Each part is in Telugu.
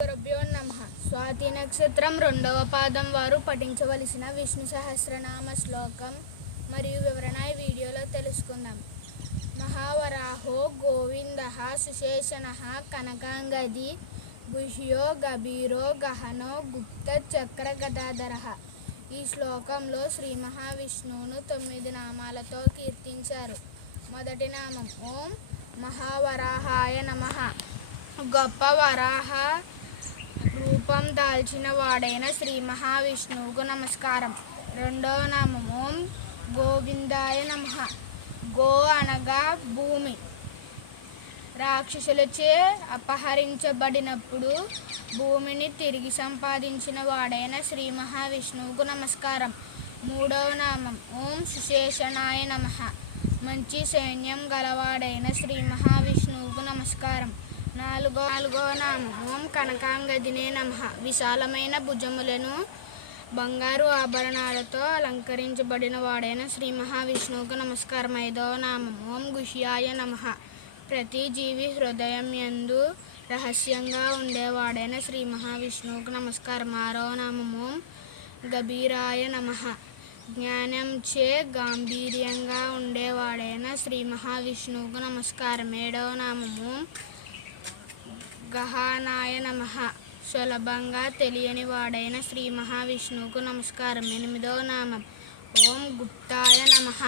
గురుభ్యో నమః. స్వాతి నక్షత్రం 2వ పాదం వారు పఠించవలసిన విష్ణు సహస్రనామ శ్లోకం మరియు వివరణ ఈ వీడియోలో తెలుసుకుందాం. మహావరాహో గోవిందః సుశేషణః కనకాంగది గుహ్యో గభీరో గహనో గుప్త చక్ర గదాధరః. ఈ శ్లోకంలో శ్రీ మహావిష్ణువును 9 నామాలతో కీర్తించారు. మొదటి నామం ఓం మహావరాహాయ నమః. గొప్ప వరాహ రూపం దాల్చిన వాడైన శ్రీ మహావిష్ణువుకు నమస్కారం. రెండవ నామం ఓం గోవిందాయ నమః. గో అనగా భూమి. రాక్షసులచే అపహరించబడినప్పుడు భూమిని తిరిగి సంపాదించిన వాడైన శ్రీ మహావిష్ణువుకు నమస్కారం. మూడవ నామం ఓం సుశేషణాయ నమః. మంచి సైన్యం గలవాడైన శ్రీ మహావిష్ణువుకు నమస్కారం. నాలుగో నామం ఓం కనకాంగదినే నమః. విశాలమైన భుజములను బంగారు ఆభరణాలతో అలంకరించబడిన వాడైన శ్రీ మహావిష్ణువుకు నమస్కారం. ఐదవ నామం ఓం గుహ్యాయ నమః. ప్రతి జీవి హృదయం యందు రహస్యంగా ఉండేవాడైన శ్రీ మహావిష్ణువుకు నమస్కారం. ఆరవ నామం ఓం గభీరాయ నమః. జ్ఞానంచే గాంభీర్యంగా ఉండేవాడైన శ్రీ మహావిష్ణువుకు నమస్కారం. ఏడవ నామం ఓం గహనాయ నమః. సులభంగా తెలియని వాడైన శ్రీ మహావిష్ణువుకు నమస్కారం. ఎనిమిదవ నామం ఓం గుప్తాయ నమః.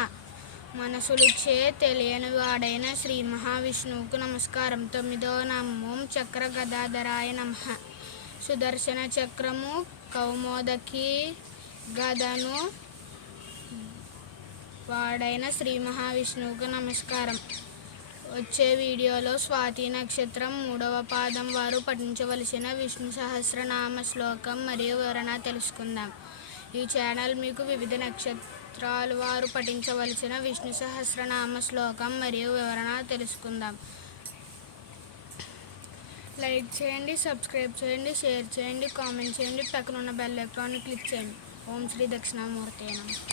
మనసులచే తెలియని వాడైన శ్రీ మహావిష్ణువుకు నమస్కారం. తొమ్మిదవ నామం ఓం చక్ర గదాధరాయ నమః. సుదర్శన చక్రము కౌమోదకి గదను వాడైన శ్రీ మహావిష్ణువుకు నమస్కారం. వచ్చే వీడియోలో స్వాతి నక్షత్రం 3వ పాదం వారు పఠించవలసిన విష్ణు సహస్రనామ శ్లోకం మరియు వివరణ తెలుసుకుందాం. ఈ ఛానల్ మీకు వివిధ నక్షత్రాల వారు పఠించవలసిన విష్ణు సహస్రనామ శ్లోకం మరియు వివరణ తెలుసుకుందాం. లైక్ చేయండి, సబ్స్క్రైబ్ చేయండి, షేర్ చేయండి, కామెంట్ చేయండి, పక్కనున్న బెల్ ఐకాన్ని క్లిక్ చేయండి. ఓం శ్రీ దక్షిణామూర్తి నమః.